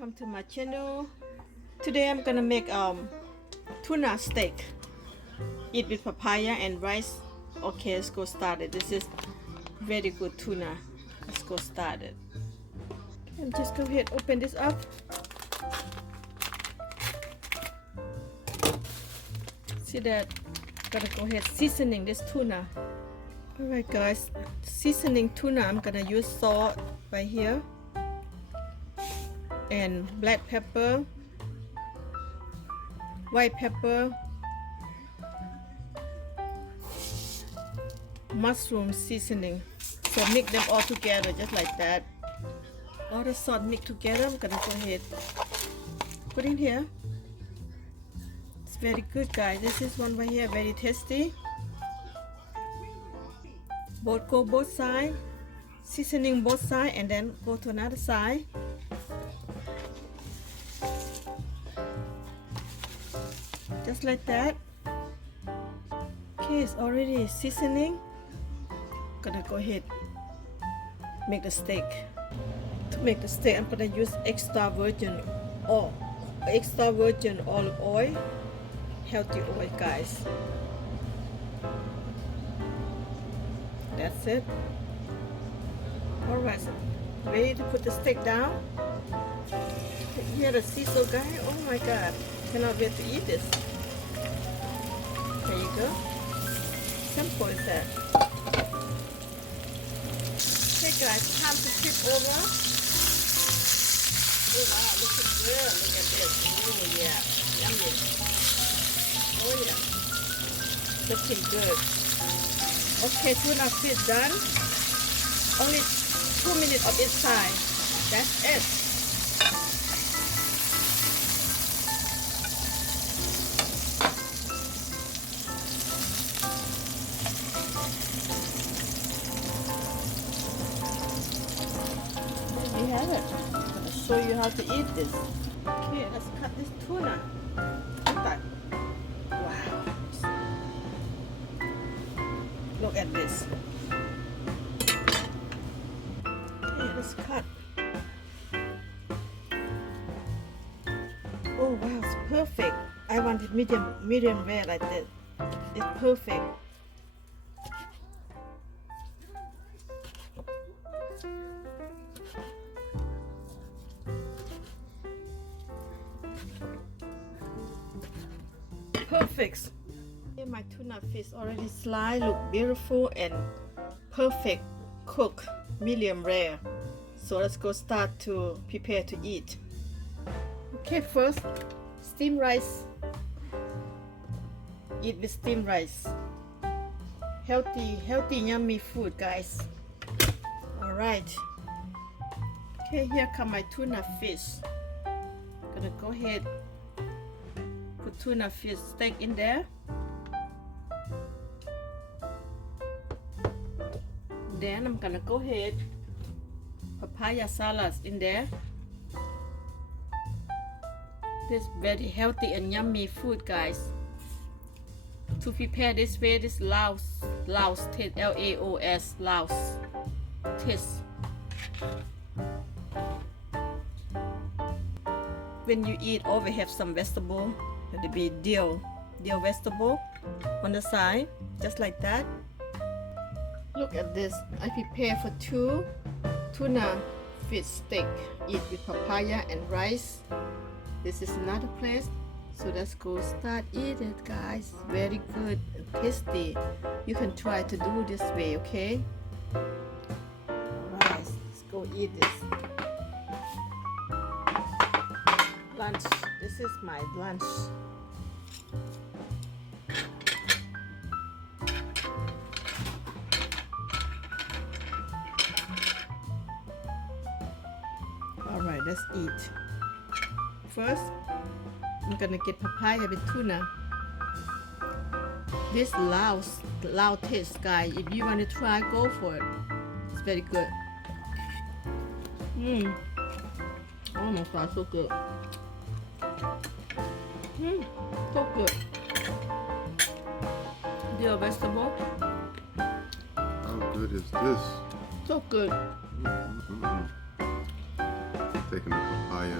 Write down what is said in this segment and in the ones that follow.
welcome to my channel. Today I'm gonna make tuna steak. Eat with papaya and rice. Okay, let's go start it. This is very good tuna. Let's go start it. And just go ahead, open this up. See that? Gotta go ahead seasoning this tuna. Alright guys, seasoning tuna, I'm gonna use salt right here and black pepper, white pepper, mushroom seasoning. So mix them all together just like that. All the salt mixed together, I'm gonna go ahead put in here. It's very good guys. This is one right here, very tasty. Go both sides, seasoning both sides, and then go to another side. Just like that. Okay, it's already seasoning. Gonna go ahead make the steak. To make the steak, I'm gonna use extra virgin olive oil, healthy oil, guys. That's it. Alright, so ready to put the steak down. Hear the sizzle, guys. Oh my god, cannot wait to eat this. There you go. Simple as that. Okay guys, time to flip over. Oh wow, looking good. Look at this. Oh yeah, yummy. Oh yeah, looking good. Okay, tuna fish done. Only 2 minutes of each side. That's it. There you have it. I'm going to show you how to eat this. Okay, let's cut this tuna. Wow. Look at this. Okay, let's cut. Oh wow, it's perfect. I want it medium rare like this. It's perfect. Perfect. My tuna fish already sliced, look beautiful and perfect cook, medium rare. So let's go start to prepare to eat. Okay, first steam rice. Eat with steam rice. Healthy, yummy food, guys. All right. Okay, here come my tuna fish. Gonna go ahead put tuna fish steak in there. Then I'm gonna go ahead papaya salads in there. This very healthy and yummy food, guys. To prepare this way, this Laos taste, Laos, Laos taste. When you eat, always have some vegetable. It'll be dill vegetable on the side, just like that. Look at this. I prepare for 2 tuna fish steak. Eat with papaya and rice. This is another place. So let's go start eat it, guys. Very good and tasty. You can try to do this way, okay? Alright, let's go eat this. Lunch. This is my lunch. Alright, let's eat. First, I'm gonna get papaya with tuna. This Laos taste, guys. If you want to try, go for it. It's very good. Oh my god, so good. So good. Dill vegetable. How good is this? So good. Taking the papaya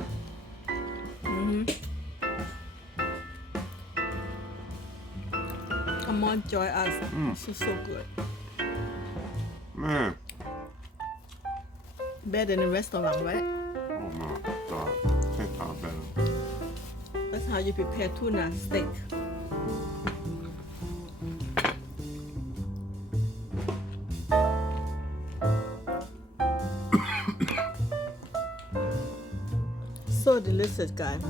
Come on, join us. This is so good. Man. Better than the restaurant, right? Oh my God. 10 times better. That's how you prepare tuna steak. So delicious, guys.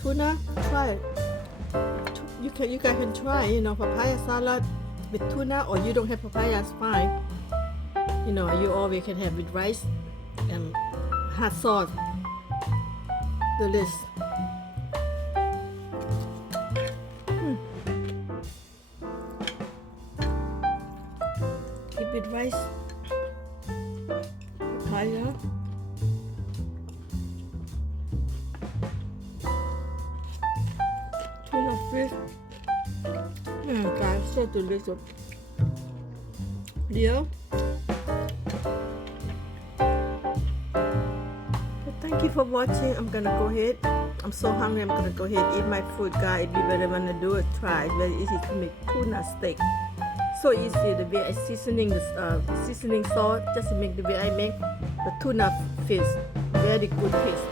Tuna, try it. You guys can try, papaya salad with tuna, or you don't have papaya, it's fine. You always can have with rice and hot sauce. Delicious. Eat with rice. Papaya. Tuna fish. Guys, so delicious. Yeah. Thank you for watching. I'm gonna go ahead. I'm so hungry. I'm gonna go ahead eat my food, guys. If you really wanna do it, try. It's very easy to make tuna steak. So easy. The way I seasoning the seasoning salt, just to make the way I make the tuna fish. Very good taste.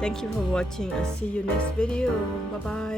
Thank you for watching. I'll see you next video. Bye bye.